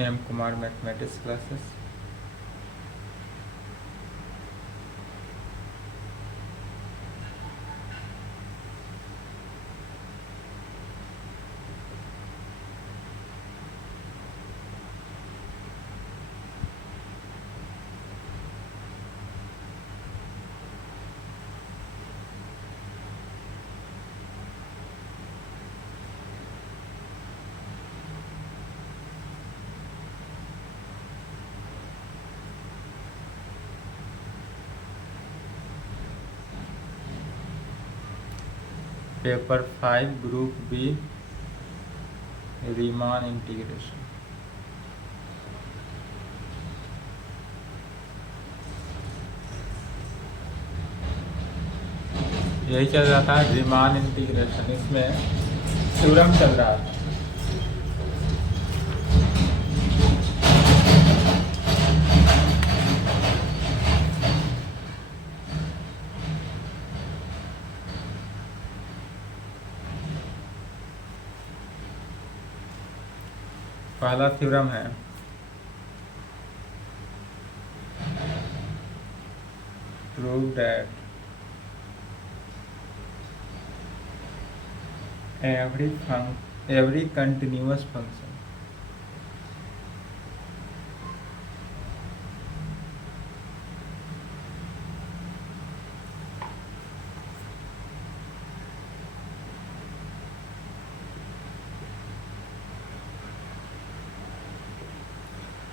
M Kumar mathematics classes. Paper 5 group B Riemann integration. यही चल रहा था रीमान इंटीग्रेशन, इसमें थ्योरम चल रहा था। पहला थ्योरम है prove that every continuous function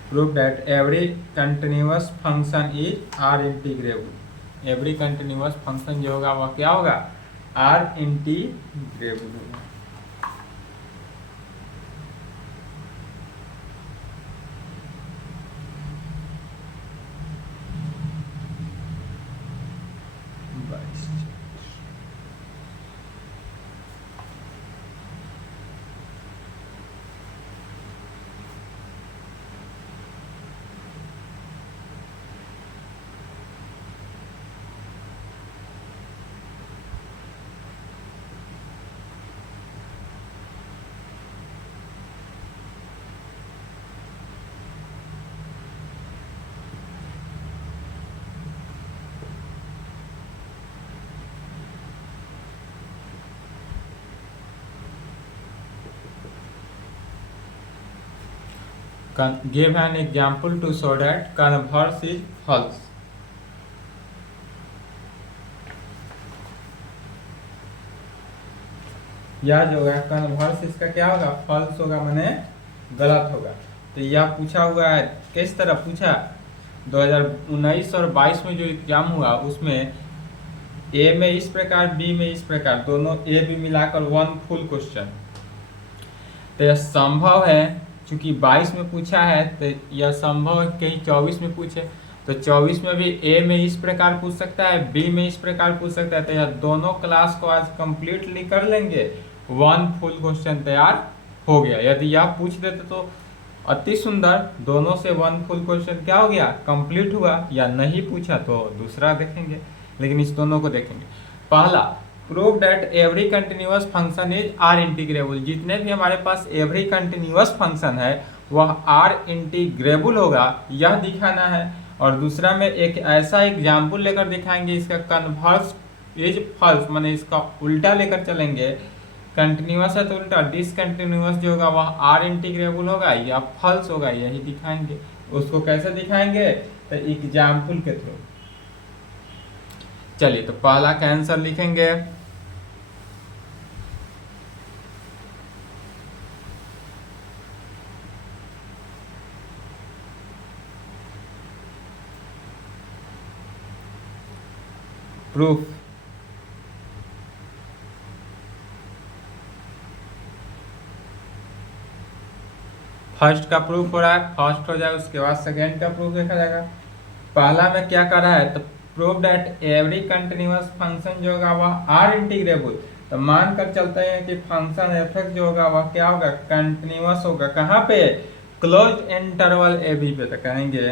prove that every continuous function is R integrable। every continuous function जो होगा वह क्या होगा, R integrable होगा। Give an example to show that converse is false। यह जो होगा कन्वर्स इसका क्या होगा, फॉल्स होगा, माने गलत होगा। तो यह पूछा हुआ है, किस तरह पूछा, 2019 और 22 में जो एग्जाम हुआ उसमें ए में इस प्रकार, बी में इस प्रकार, दोनों ए बी मिलाकर 1 फुल क्वेश्चन। तो यह संभव है, चूंकि 22 में पूछा है तो यह संभव है कहीं 24 में पूछे, तो 24 में भी ए में इस प्रकार पूछ सकता है, बी में इस प्रकार पूछ सकता है। तो यह दोनों क्लास को आज कंप्लीटली कर लेंगे, 1 फुल क्वेश्चन तैयार हो गया। यदि यह पूछ देते तो अति सुंदर, दोनों से 1 फुल क्वेश्चन क्या हो गया, कंप्लीट हुआ। या नहीं पूछा तो दूसरा देखेंगे, लेकिन इस दोनों को देखेंगे। पहला, prove that every continuous function is R integrable. जितने भी हमारे पास एवरी कंटिन्यूअस फंक्शन है वह आर इंटीग्रेबल होगा, यह दिखाना है। और दूसरा में एक ऐसा एग्जाम्पल लेकर दिखाएंगे, इसका कन्वर्स इज फॉल्स, माने इसका उल्टा लेकर चलेंगे। कंटिन्यूअस है तो उल्टा, डिसकंटिन्यूअस जो होगा वह आर इंटीग्रेबल होगा या फॉल्स होगा, यही दिखाएंगे। उसको कैसे दिखाएंगे, तो एग्जाम्पल के थ्रू। चलिए, तो पहला का आंसर लिखेंगे, प्रूफ। फर्स्ट का प्रूफ हो रहा है, फर्स्ट हो जाए उसके बाद सेकेंड का प्रूफ देखा जाएगा। पहला में क्या कर रहा है, तो prove that every continuous function जो होगा वह आर इंटीग्रेबल। तो मान कर चलते हैं कि फंक्शन एफ एक्स जो होगा वह क्या होगा, कंटिन्यूअस होगा। कहाँ पे, क्लोज इंटरवल ए बी पे। तो कहेंगे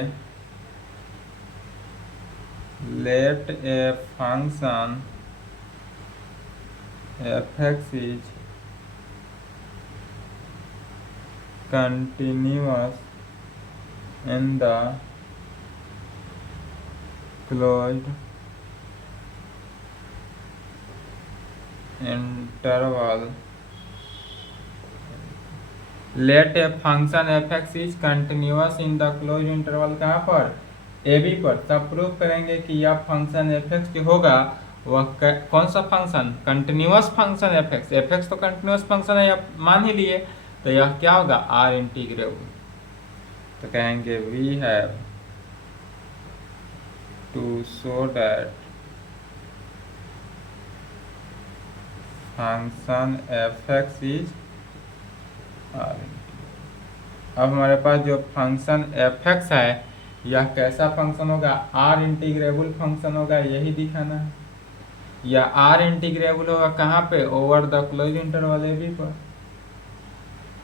let a function F x is continuous in the closed interval let a function fx is continuous in the closed interval। कहाँ पर? ए बी पर। तब प्रूव करेंगे कि यह फंक्शन fx जो होगा वह कौन सा function? Continuous function fx। fx तो कंटिन्यूअस फंक्शन है, आप मान ही लिए, तो यह क्या होगा? R integrable. तो कहेंगे we have to show that function fx is R. अब हमारे पास जो फंक्शन fx है यह कैसा फंक्शन होगा? आर इंटीग्रेबल फंक्शन होगा, यही दिखाना है। या आर इंटीग्रेबल होगा कहाँ पे? Over the close interval A B पर।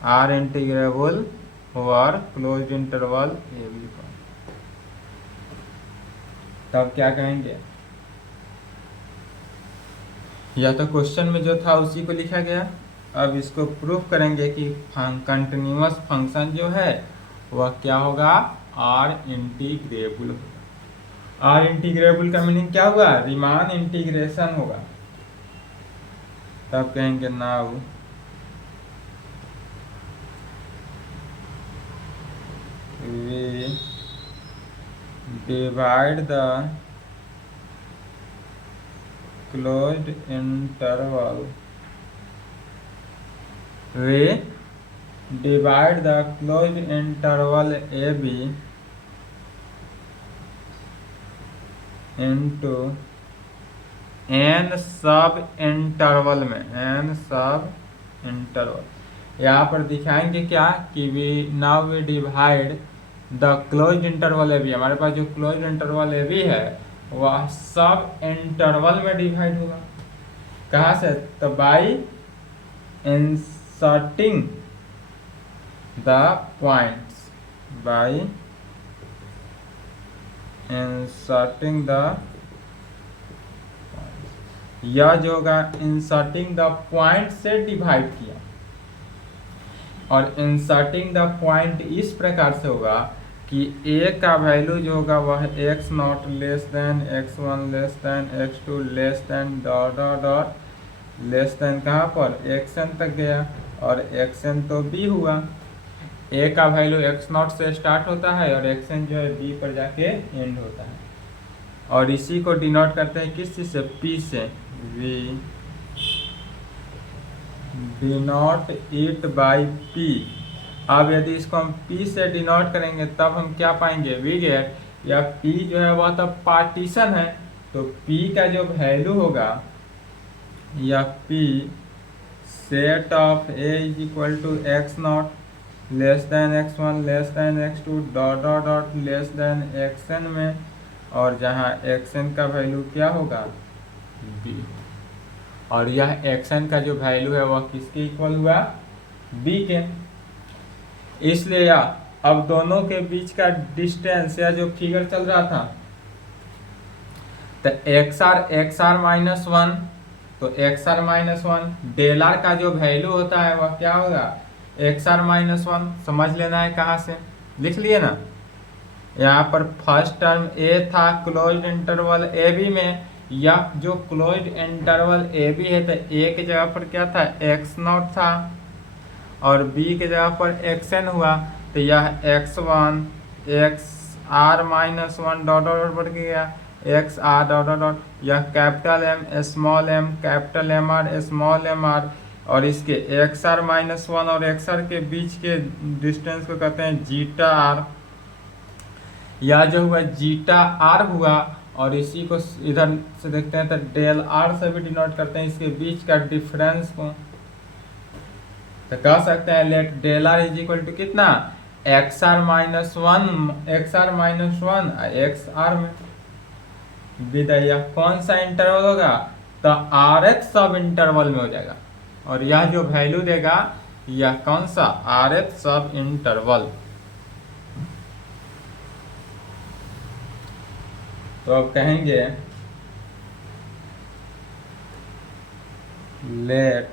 R integrable over close interval A B पर। तब क्या कहेंगे? या तो क्वेश्चन में जो था उसी को लिखा गया। अब इसको प्रूफ करेंगे कि कंटिन्यूअस फंक्शन जो है वह क्या होगा? आर इंटीग्रेबल होगा। आर इंटीग्रेबल का मीनिंग क्या हुआ? रीमान इंटीग्रेशन होगा। तब कहेंगे now we divide the closed interval we divide the closed interval AB into n sub interval में, n सब इंटरवल। यहाँ पर दिखाएंगे क्या कि we now we divide the closed interval AB। हमारे पास जो क्लोज्ड इंटरवल AB है वह सब इंटरवल में डिवाइड होगा। कहाँ से? तो by inserting the points, by inserting the points। यह जो होगा inserting the point से डिवाइड किया। और inserting the point इस प्रकार से होगा कि a का वैल्यू जो होगा वह x not less than x1 less than x2 less than dot dot dot less then कहाँ पर? xn तक गया, और xn तो b हुआ। a का वैल्यू x नॉट से स्टार्ट होता है और xn जो है b पर जाके एंड होता है। और इसी को डिनोट करते हैं किस चीज से? p से। We denote it by p। अब यदि इसको हम p से डिनोट करेंगे तब हम क्या पाएंगे? वी गेट, या p जो है वह तो पार्टीशन है, तो p का जो वैल्यू होगा या p set of a is equal to x not less than x1 less than x2 dot dot dot less than xn में, और जहाँ xn का वैल्यू क्या होगा? b। और यह xn का जो वैल्यू है वह किसके इक्वल हुआ? b के। इसलिए या अब दोनों के बीच का डिस्टेंस या जो फिगर चल रहा था, तो xr माइनस 1, तो xr माइनस 1 डेल आर का जो वैल्यू होता है वह क्या होगा? xr minus 1। समझ लेना है, कहाँ से लिख लिए ना। यहाँ पर फर्स्ट टर्म a था क्लोज्ड इंटरवल ए बी में, या जो क्लोज्ड इंटरवल ए बी है तो a की जगह पर क्या था? x नॉट था, और b की जगह पर xn हुआ, तो यह x1 xr minus 1 dot dot बढ़ गया X R dot dot dot, यह capital M small M capital M R small M R, और इसके एक्स आर माइनस 1 और एक्स आर के बीच के डिस्टेंस को कहते हैं जीटा आर। यह जो हुआ जीटा आर हुआ, और इसी को इधर से देखते हैं तो डेल आर से भी डिनोट करते हैं इसके बीच का डिफरेंस को। तो कह सकते हैं let del R is equal to कितना? X R minus 1 x R minus 1 x R में विद कौन सा इंटरवल होगा? तो आर एच सब इंटरवल में हो जाएगा, और यह जो वैल्यू देगा यह कौन सा? R H sub interval. तो अब कहेंगे let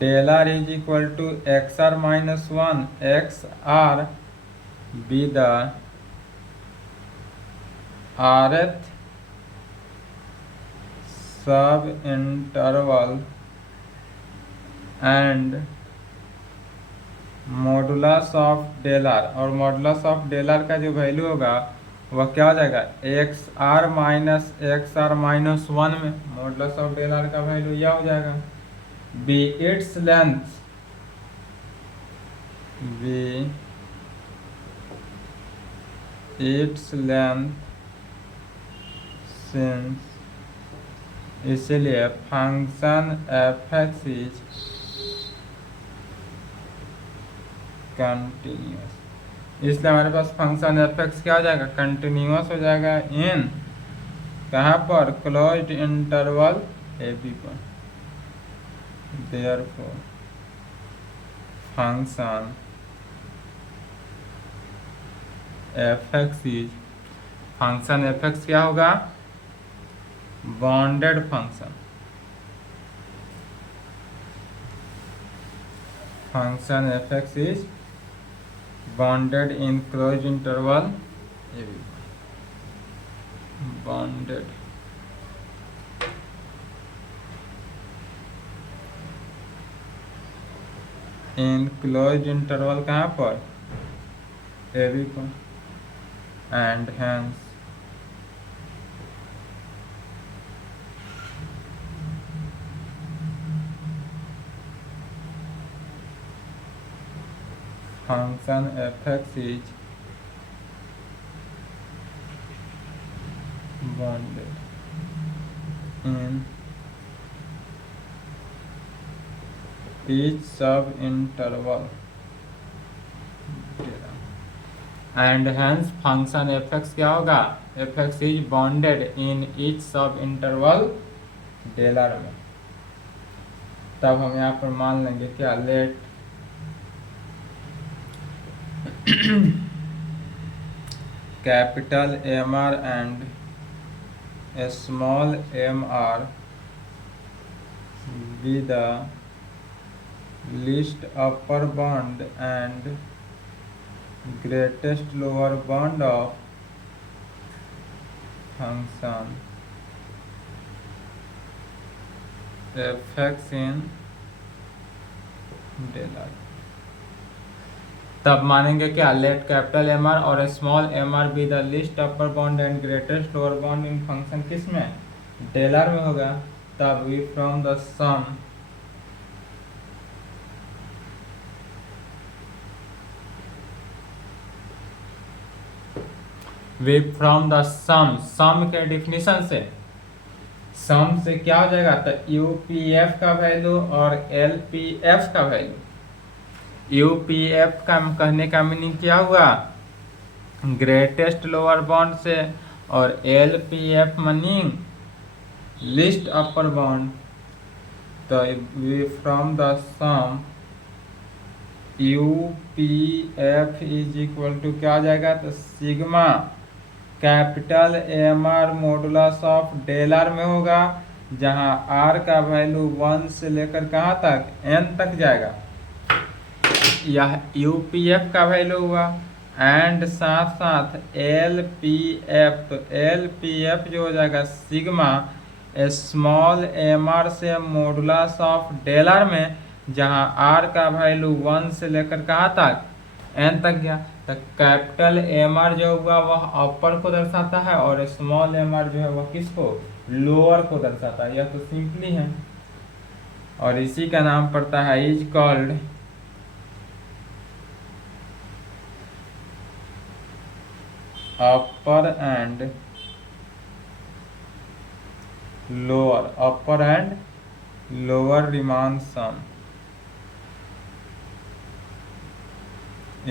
del R is equal to x R minus 1 x R be the rth subinterval and modulus of del R, और मॉडुलस ऑफ डेल आर का जो वैल्यू होगा वह क्या हो जाएगा एक्स आर माइनस 1 में मॉडुलस ऑफ डेल आर का वैल्यू यह हो जाएगा। बी इट्स लेंथ सिंस, इसलिए function F x is continuous, इसलिए हमारे पास फंक्शन एफ एक्स क्या हो जाएगा कंटिन्यूस हो जाएगा इन कहाँ पर क्लोज्ड इंटरवल ए बी पर। Therefore function F x is, function F x क्या होगा bounded function, function F x is bounded in closed interval A B, bounded in closed interval कहाँ पर ए बी पर, and hence function f(x) is bounded in each subinterval and hence function f(x) क्या होगा f(x) is bounded in each subinterval del R में। तब हम यहाँ पर मान लेंगे क्या let capital MR and small mr be the least upper bound and greatest lower bound of function f(x) in del r। तब मानेंगे क्या लेट कैपिटल एम आर और small M R be the list upper bound and greatest lower bound in function किस में del R में होगा। तब we from the sum sum के डिफिनीशन से सम से क्या हो जाएगा तो यूपीएफ का वैल्यू और एलपीएफ का वैल्यू। यूपीएफ का कहने का मीनिंग क्या हुआ ग्रेटेस्ट लोअर बाउंड से, और LPF meaning least upper bound. तो we from the sum UPF is equal to क्या आ जाएगा तो sigma capital M R modulus of del R में होगा, जहां आर का वैल्यू 1 से लेकर कहाँ तक n तक जाएगा। यह यूपीएफ का वैल्यू हुआ एंड साथ साथ एलपीएफ, तो एलपीएफ जो हो जाएगा सिग्मा स्मॉल एम आर से मॉडुलस ऑफ डेल आर में, जहां आर का वैल्यू 1 से लेकर कहाँ तक n तक गया। तो कैपिटल एम आर जो हुआ वह अपर को दर्शाता है और स्मॉल एम आर जो है वह किसको लोअर को दर्शाता है। यह तो सिंपली है और इसी का नाम पड़ता है is called upper and lower Riemann sum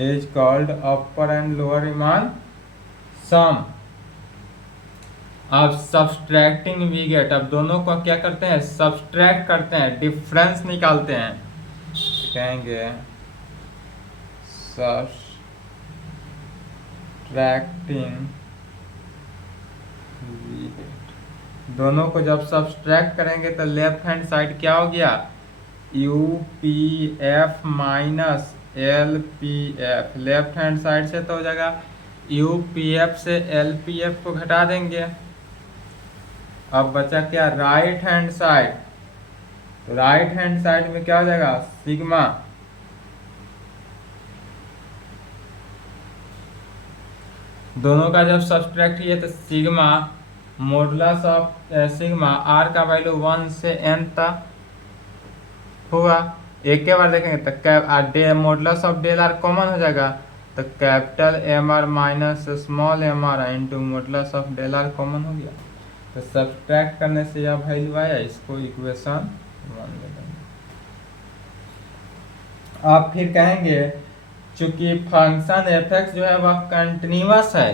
is called upper and lower Riemann sum. अब सब्सट्रैक्टिंग वी गेट, अब दोनों को क्या करते हैं सब्सट्रैक्ट करते हैं, डिफरेंस निकालते हैं, कहेंगे सब्सट्रैक्टिंग वी गेट। दोनों को जब सब्सट्रैक्ट करेंगे तो लेफ्ट हैंड साइड क्या हो गया UPF minus L P F, left hand side से तो हो जाएगा यू पी एफ से एल पी एफ को घटा देंगे। अब बचा क्या, राइट हैंड साइड। तो राइट हैंड साइड में क्या हो जाएगा, सिग्मा दोनों का जब सब्सट्रैक्ट किए तो sigma modulus of sigma R का वैल्यू 1 से n तक होगा। एक के बार देखेंगे तो modulus of del R common हो जाएगा, तो capital M R minus small M R into modulus of del R common हो गया। तो सब्सट्रैक्ट करने से यह वैल्यू आया, इसको इक्वेशन 1 ले लेंगे। आप फिर कहेंगे चूंकि फंक्शन एफ एक्स जो है वह कंटिन्यूअस है,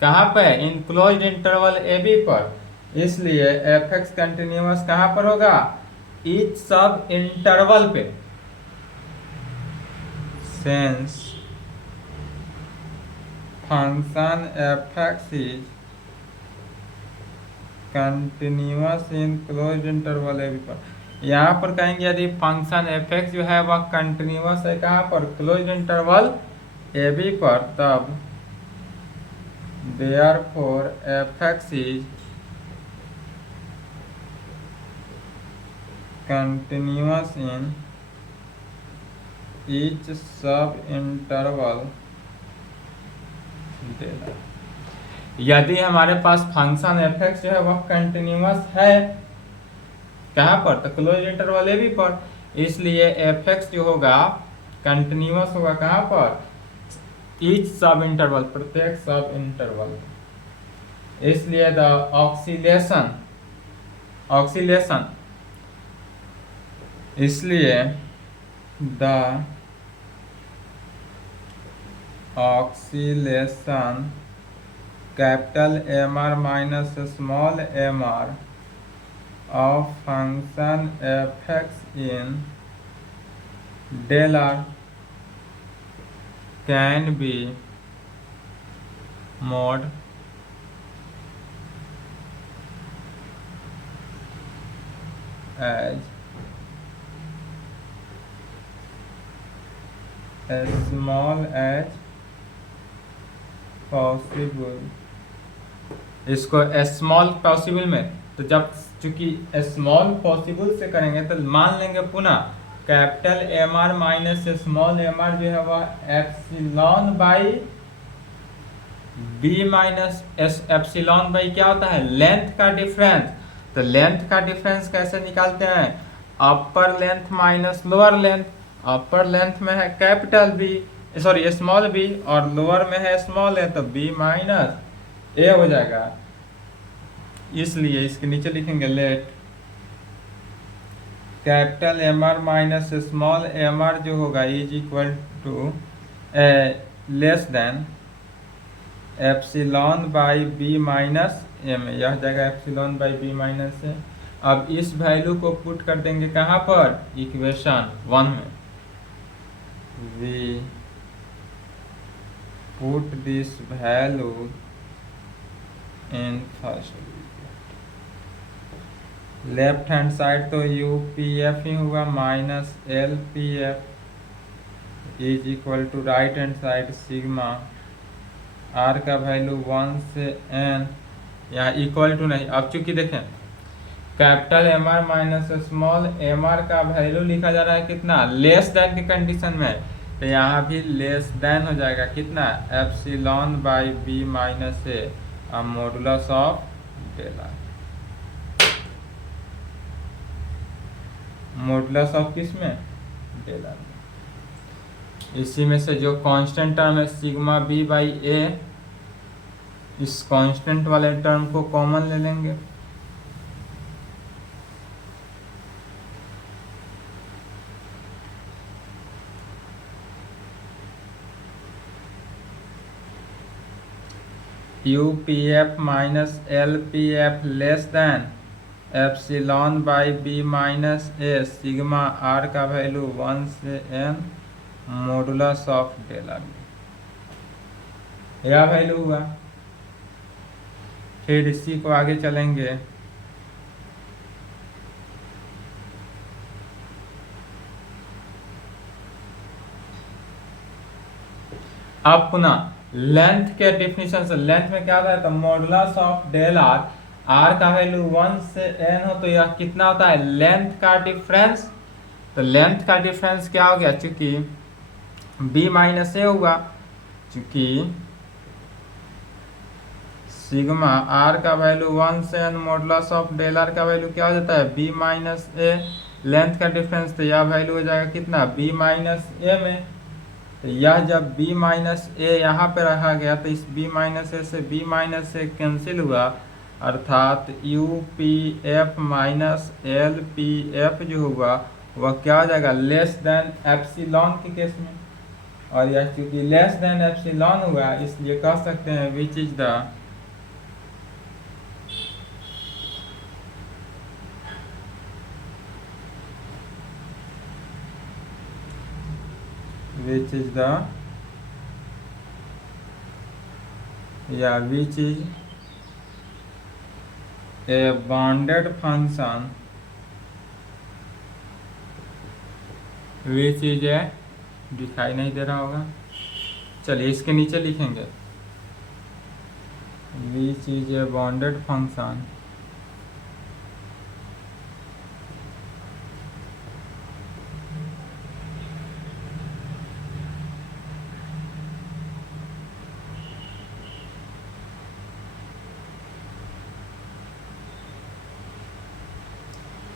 कहाँ पे, in closed interval A B पर, इसलिए एफ एक्स कंटिन्यूअस कहाँ पर होगा, ईच सब इंटरवल पे। Since function F x is continuous in closed interval A B पर। यहाँ पर कहेंगे यदि फंक्शन एफ एक्स जो है वह कंटिन्यूअस है कहाँ पर, क्लोज्ड इंटरवल ए बी पर, तब therefore F x is continuous in each sub interval delta. यदि हमारे पास फंक्शन एफ एक्स जो है वह कंटिन्यूअस है कहाँ पर, तो क्लोज इंटरवल ए बी पर, इसलिए एफ एक्स जो होगा कंटिन्यूअस होगा कहाँ पर, ईच सब इंटरवल, प्रत्येक सब इंटरवल। इसलिए द ऑक्सीलेशन इसलिए the oscillation capital M R minus small M R of function f(x) in del r can be mod as small as possible। इसको small possible में, तो जब चूंकि small possible से करेंगे तो मान लेंगे पुनः capital M R minus small M R जो है वह epsilon by B minus epsilon by क्या होता है, लेंथ का डिफरेंस। तो लेंथ का डिफरेंस कैसे निकालते हैं, upper length minus lower length. Upper length में है capital B, sorry small B, और लोअर में है स्मॉल ए, तो बी माइनस ए हो जाएगा। इसलिए इसके नीचे लिखेंगे let capital M R minus small M R जो होगा is equal to less than epsilon by B minus M, यह जाएगा epsilon by B minus A. अब इस वैल्यू को पुट कर देंगे कहाँ पर, इक्वेशन 1 में। We put this value in first, left hand side तो यू पी एफ ही होगा minus L P F is equal to right hand side sigma R का वैल्यू 1 से n, यहाँ इक्वल टू नहीं। अब चूंकि देखें capital M R minus small M R का वैल्यू लिखा जा रहा है कितना, लेस देन की कंडीशन में, तो यहाँ भी लेस देन हो जाएगा कितना, epsilon by B minus A modulus of del R. Modulus of किस में, डेल आर। इसी में से जो कांस्टेंट टर्म है सिग्मा बी बाई ए, इस कांस्टेंट वाले टर्म को कॉमन ले लेंगे। U P F minus L P F less than epsilon by B minus A sigma R का वैल्यू 1 से n modulus of del R, यह value हुआ। फिर इसी को आगे चलेंगे, अब पुनः लेंथ के डिफिनेशन से, लेंथ में क्या होता है, तो modulus of del R, R का वैल्यू 1 से n हो तो यह कितना होता है, लेंथ का डिफरेंस। तो लेंथ का डिफरेंस क्या हो गया, चूंकि b माइनस ए हुआ, चूंकि सिग्मा आर का वैल्यू 1 से n modulus of del R का वैल्यू क्या हो जाता है, b माइनस ए, लेंथ का डिफरेंस, तो यह वैल्यू हो जाएगा कितना, b माइनस ए में। तो यह जब b माइनस ए यहाँ पे रखा गया तो इस b माइनस ए से b माइनस ए कैंसिल हुआ, अर्थात you P F minus L P F जो हुआ वह क्या हो जाएगा, लेस देन एप्सिलॉन के केस में। और यह चूंकि लेस देन एप्सिलॉन हुआ इसलिए कह सकते हैं which is the which is a bounded function which is a, दिखाई नहीं दे रहा होगा, चलिए इसके नीचे लिखेंगे, which is a bounded function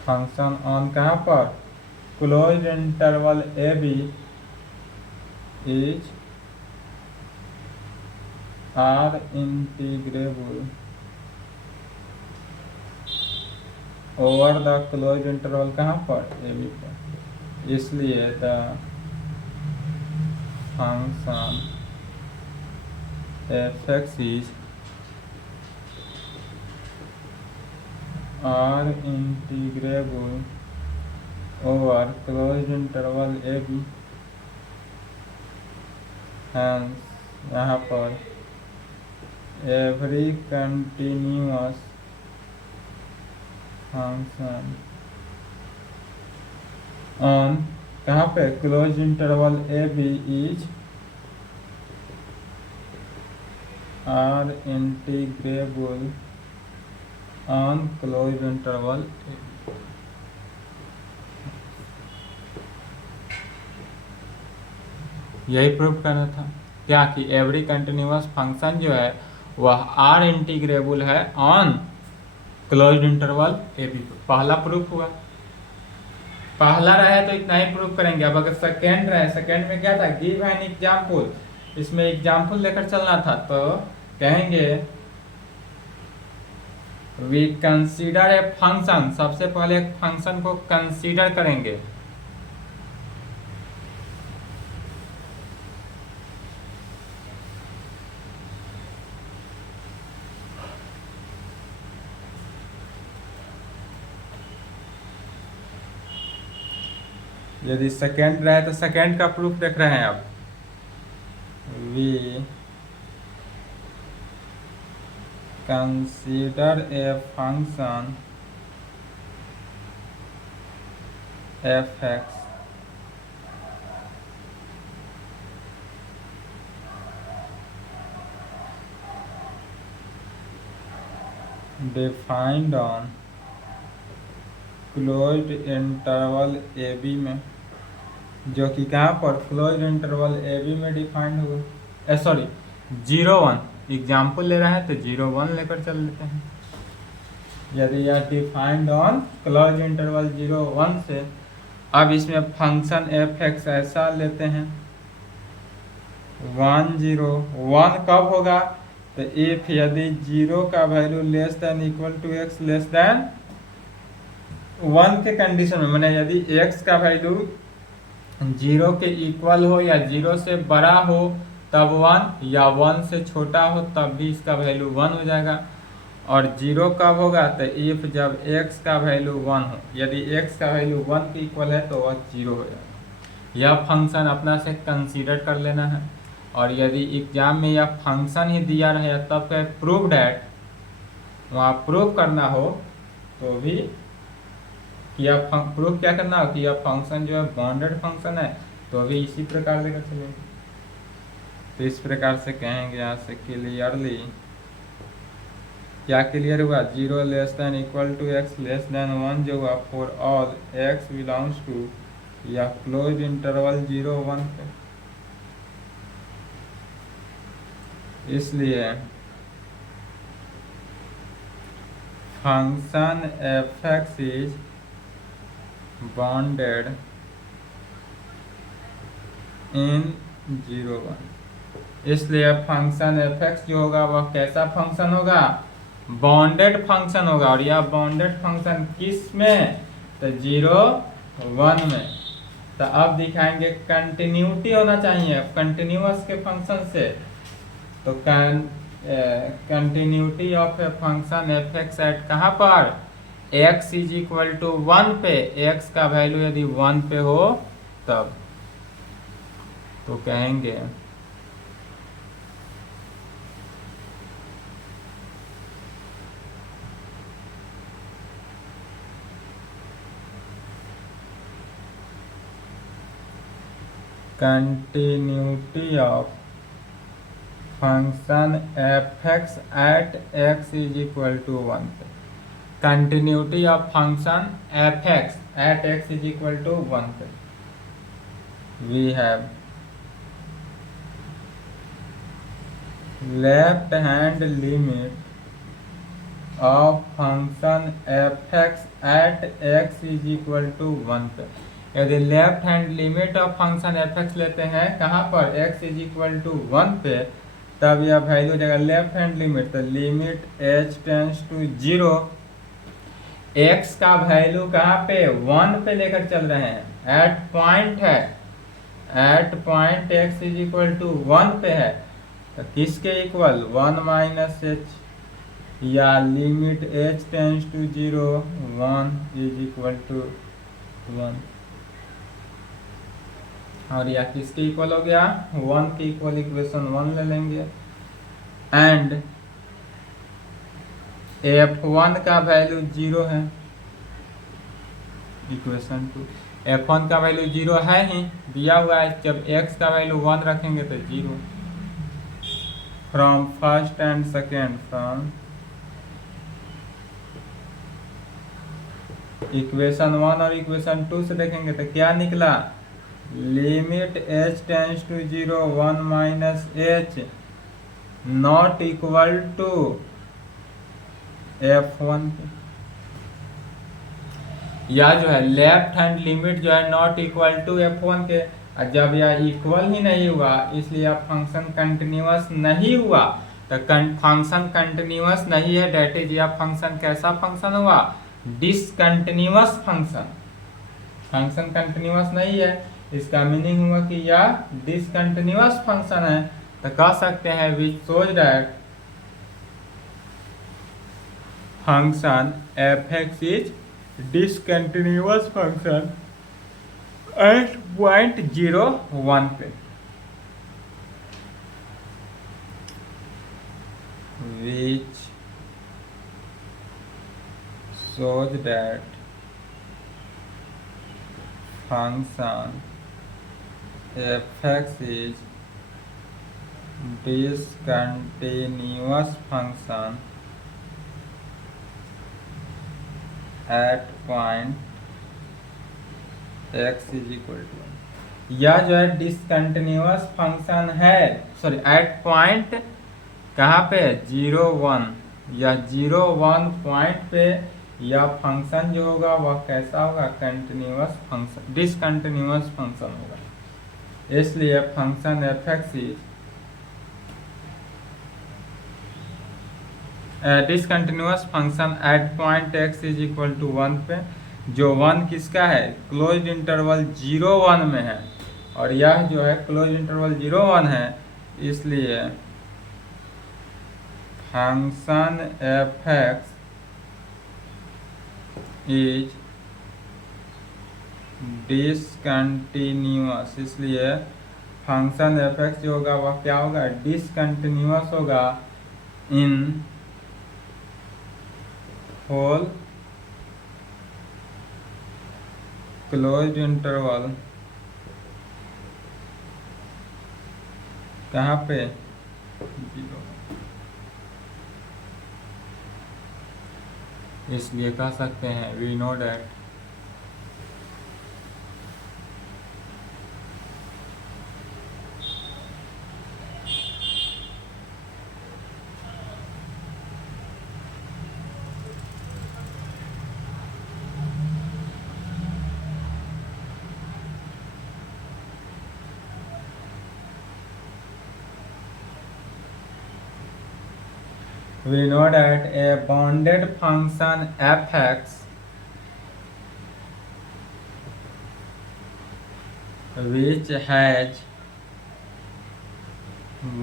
function on कहाँ पर, closed interval A B is R integrable over the closed interval कहाँ पर, ए बी पर, इसलिए the function F x is R integrable over closed interval A B, hence यहाँ पर every continuous function on कहाँ पे, closed interval A B is R integrable on closed interval. यही prove करना था क्या, कि एवरी कंटिन्यूअस फंक्शन जो है वह आर इंटीग्रेबल है on closed interval A B. पहला प्रूफ हुआ, पहला रहे तो इतना ही प्रूफ करेंगे। अब अगर सेकेंड रहे, सेकेंड में क्या था, गिव एन एग्जाम्पल, इसमें एग्जाम्पल लेकर चलना था, तो कहेंगे वी कंसीडर ए फंक्शन, सबसे पहले एक फंक्शन को कंसीडर करेंगे, यदि सेकेंड रहे तो सेकेंड का प्रूफ देख रहे हैं। अब we consider a function F X defined on closed interval A B में, जो कि कहाँ पर, क्लोज्ड इंटरवल ए बी में डिफाइंड हुआ, सॉरी 0 1, एग्जाम्पल ले रहे हैं तो 0 1 लेकर चल लेते हैं। यदि यह डिफाइंड ऑन क्लोज्ड इंटरवल 0 1 से, अब इसमें फंक्शन एफ एक्स ऐसा लेते हैं 1 0 1 कब होगा, तो इफ यदि 0 का value less than equal to X less than 1 के कंडीशन में, मैंने यदि x का वैल्यू 0 के इक्वल हो या 0 से बड़ा हो तब 1, या 1 से छोटा हो तब भी इसका वैल्यू 1 हो जाएगा। और 0 कब होगा, तो इफ जब x का वैल्यू 1 हो, यदि x का वैल्यू 1 के इक्वल है तो वह 0 हो जाएगा। यह फंक्शन अपना से कंसीडर कर लेना है। और यदि एग्जाम में यह फंक्शन ही दिया रहे तब क्या प्रूव डैट, वहाँ प्रूव करना हो तो भी यह प्रूफ क्या करना हो कि यह फंक्शन जो है बाउंडेड फंक्शन है, तो अभी इसी प्रकार लेकर चलेंगे। तो इस प्रकार से कहेंगे यहाँ से क्लियरली, क्या क्लियर हुआ, 0 less than equal to x less than 1 जो हुआ for all x belongs to या क्लोज इंटरवल 0 1 पे। इसलिए फंक्शन f(x) इज बाउंडेड इन 0 1। इसलिए फंक्शन f(x) जो होगा वह कैसा फंक्शन होगा, बाउंडेड फंक्शन होगा। और यह बाउंडेड फंक्शन किस में, तो 0 1 में। तो अब दिखाएंगे कंटिन्यूटी होना चाहिए कंटिन्यूअस के फंक्शन से। तो continuity of a function f(x) at कहाँ पर, x इज इक्वल टू 1 पे, x का वैल्यू यदि 1 पे हो तब तो कहेंगे continuity of function f(x) at x is equal to 1 पे। Continuity of function f(x) at x is equal to 1 पे we have left hand limit of function f(x) at x is equal to 1 पे। यदि left hand limit of function f(x) लेते हैं कहाँ पर, x is equal to 1 पे, तब यह वैल्यू देगा लेफ्ट हैंड लिमिट, तो limit h tends to 0, x का वैल्यू कहाँ पे 1 पे लेकर चल रहे हैं, एट पॉइंट है, at point x is equal to 1 पे है, तो किसके इक्वल 1 माइनस h, या limit h tends to 0 1 is equal to 1। और यह किसके इक्वल हो गया, 1 के इक्वल इक्वेशन 1 ले लेंगे। एंड f1 का वैल्यू 0 है, इक्वेशन 2 f1 का वैल्यू 0 है ही दिया हुआ है, जब x का वैल्यू 1 रखेंगे तो 0। From first and second, from equation 1 और इक्वेशन 2 से देखेंगे तो क्या निकला, limit h tends to 0 1 minus h not equal to f1 या जो है लेफ्ट हैंड लिमिट जो है नॉट इक्वल टू f1 के। जब यह इक्वल ही नहीं हुआ इसलिए अब फंक्शन कंटिन्यूअस नहीं हुआ, तो फंक्शन कंटिन्यूअस नहीं है, डेट इज यह फंक्शन कैसा फंक्शन हुआ, डिसकंटिन्यूअस फंक्शन। फंक्शन कंटिन्यूअस नहीं है, इसका मीनिंग हुआ कि यह डिसकंटिन्यूअस फंक्शन है। तो कह सकते हैं which shows that function f(x) is discontinuous function at point 0 1 पे, which shows that function f(x) is discontinuous function at point x is equal to 1। यह जो है डिसकंटिन्यूअस फंक्शन है, सॉरी एट पॉइंट कहाँ पे 0 1, या 0 1 पॉइंट पे यह फंक्शन जो होगा वह कैसा होगा, कंटिन्यूअस फंक्शन, डिसकंटिन्यूअस फंक्शन होगा। इसलिए function f(x) discontinuous function at point x is equal to 1 पे, जो 1 किसका है, क्लोज्ड इंटरवल 0 1 में है, और यह जो है क्लोज्ड इंटरवल 0 1 है, इसलिए फंक्शन f(x) इज डिसकंटिन्यूअस। इसलिए फंक्शन f(x) जो होगा वह क्या होगा, डिसकंटिन्यूअस होगा इन होल क्लोज्ड इंटरवल कहाँ पे 0, इसलिए कह सकते हैं we know that a bounded function f(x) which has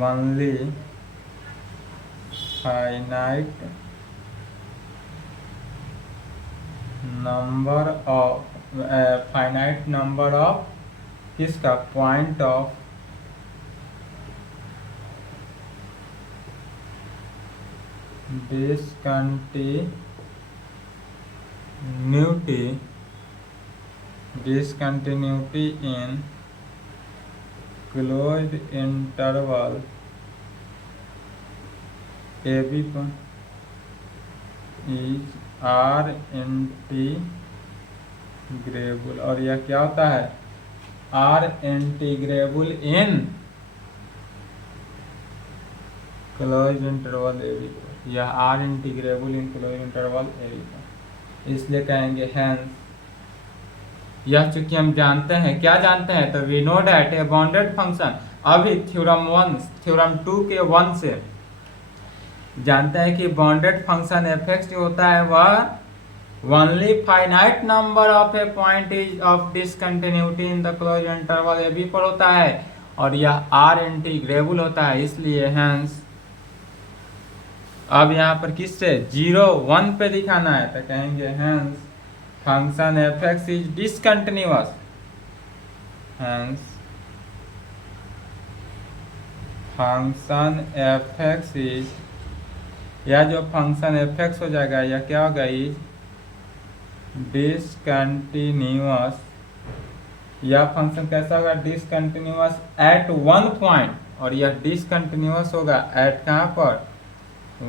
only finite number of किसका point of discontinuity in closed interval AB is R integrable. और यह क्या होता है R integrable in close interval AB, यह R integrable in close interval AB, इसलिए कहेंगे hence यह चूंकि हम जानते हैं, क्या जानते हैं, तो we know that a bounded function, अभी थ्योरम 2 के 1 से जानते हैं कि बाउंडेड फंक्शन f(x) जो होता है वह only finite number of A point is of discontinuity in the close interval AB पर होता है, और यह R इंटीग्रेबल होता है, इसलिए हैंस अब यहाँ पर किससे 0, 1 पे दिखाना है, तो कहेंगे hence function f(x) is discontinuous, hence function f(x) is, यह जो फंक्शन f(x) हो जाएगा यह क्या होगा इज डिसकंटिन्यूअस। यह फंक्शन कैसा होगा डिसकंटिन्यूअस एट 1 पॉइंट, और यह डिसकंटिन्यूअस होगा एट कहाँ पर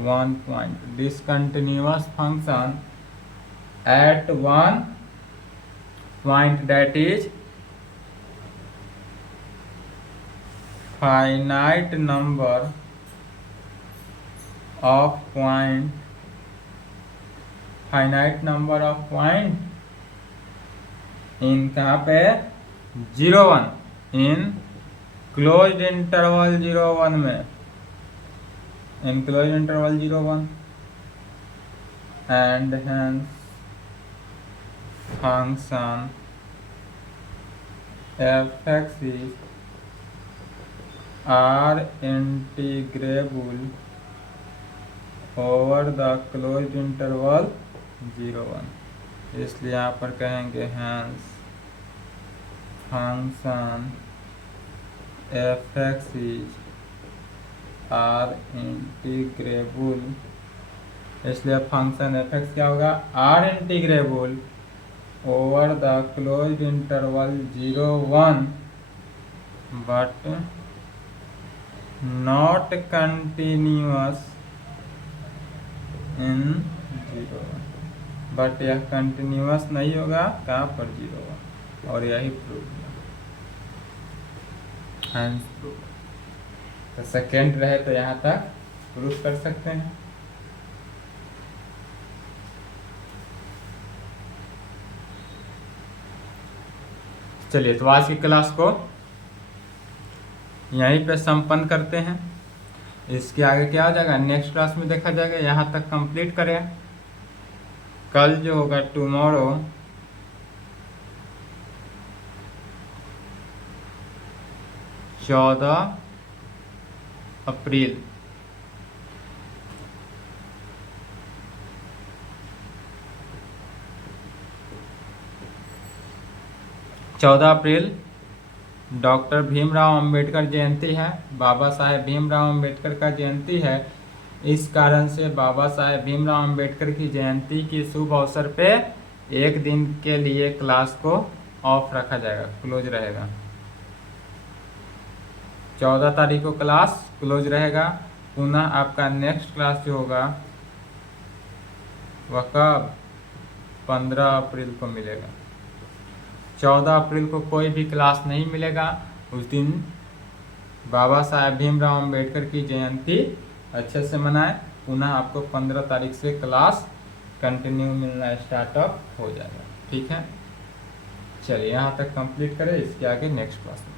1 point, discontinuous function at 1 point, that is finite number of point in कहाँ पे 0, 1 in closed interval 0, 1 में, in closed interval 0, 1 and hence function f(x) is R integrable over the closed interval 0, 1, इसलिए यहाँ पर कहेंगे hence function f(x) is R integrable, इसलिए function f(x) क्या होगा R integrable over the closed interval 0, 1 but not continuous in 0, 1, but यह continuous नहीं होगा कहाँ पर 0, 1, और यही प्रूव किया, तो सेकेंड रहे तो यहाँ तक प्रूफ कर सकते हैं। चलिए तो आज की क्लास को यहीं पे संपन्न करते हैं, इसके आगे क्या हो जाएगा नेक्स्ट क्लास में देखा जाएगा, यहाँ तक कंप्लीट करें। कल जो होगा टुमारो 14 अप्रैल, 14 अप्रैल डॉक्टर भीमराव अंबेडकर जयंती है, बाबा साहेब भीमराव अंबेडकर का जयंती है। इस कारण से बाबा साहेब भीमराव अंबेडकर की जयंती की शुभ अवसर पे एक दिन के लिए क्लास को ऑफ रखा जाएगा, क्लोज रहेगा। 14 तारीख को क्लास क्लोज रहेगा। पुनः आपका नेक्स्ट क्लास जो होगा वह कब, 15 अप्रैल को मिलेगा। 14 अप्रैल को कोई भी क्लास नहीं मिलेगा। उस दिन बाबा साहेब भीमराव अम्बेडकर की जयंती अच्छे से मनाएं। पुनः आपको 15 तारीख से क्लास कंटिन्यू मिलना स्टार्टअप हो जाएगा। ठीक है, चलिए यहाँ तक कंप्लीट करें, इसके आगे नेक्स्ट क्लास में।